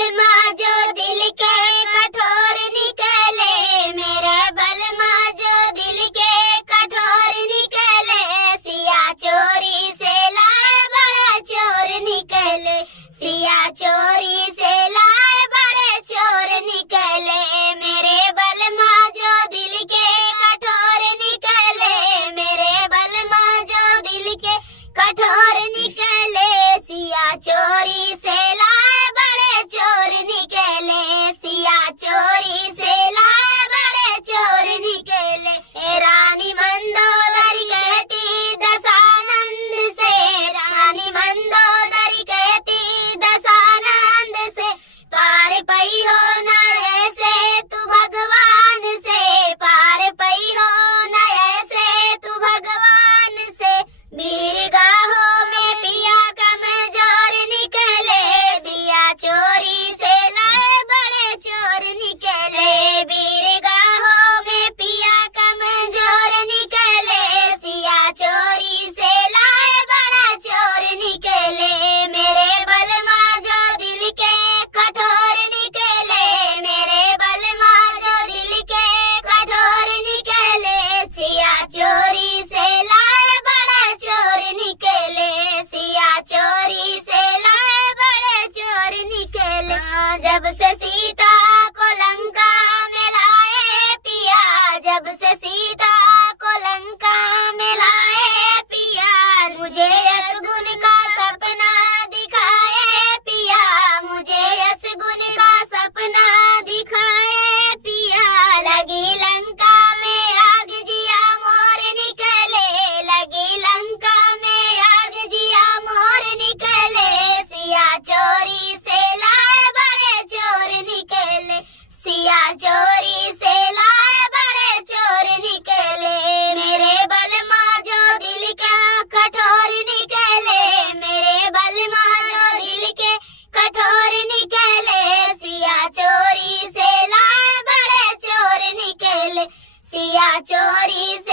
बलमा जो दिल के कठोर निकले, मेरे बलमा जो दिल के कठोर निकले, सिया चोरी से लाए बड़ा चोर निकले, सिया चोरी से लाए बड़े चोर निकले, मेरे बलमा जो दिल के कठोर निकले, मेरे बलमा जो दिल के कठोर निकले, सिया चोरी से लाए बड़े चोर निकले, सिया चोरी से लाए बड़े चोर निकले। रानी मंदोदरी कहती दशानंद से, रानी मंदोदरी कहती दशानंद से, पार पई हो न ऐसे तू भगवान से, पार पई हो न ऐसे तू भगवान से, बीरगाहों में पिया कमजोर निकले, सिया चोरी से लाए बड़े चोर निकले, बीरगाहों में पिया कमजोर निकले, सिया चोरी से लाए बड़ा चोर निकले, मेरे बलमा जो दिल के कठोर निकले, मेरे बलमा जो दिल के कठोर निकले, सिया चोरी से लाए बड़ा चोर निकले, सिया चोरी से लाए बड़े चोर निकले। जब से सीता को लंका में लाए पिया, जब से सीता को लंका में लाए पिया, मुझे यशगुन का सपना दिखाए पिया, मुझे यशगुन का सपना दिखाए पिया, लगी लंका में आग जिया मोर निकले, लगी लंका में आग जिया मोर निकले, सिया चोरी से लाए बड़े चोर निकले, सिया चोरी से लाए बड़े चोर निकले, मेरे बलमा जो दिल का कठोर निकले, मेरे बलमा जो दिल के कठोर निकले, सिया चोरी से लाए बड़े चोर निकले, सिया चोरी से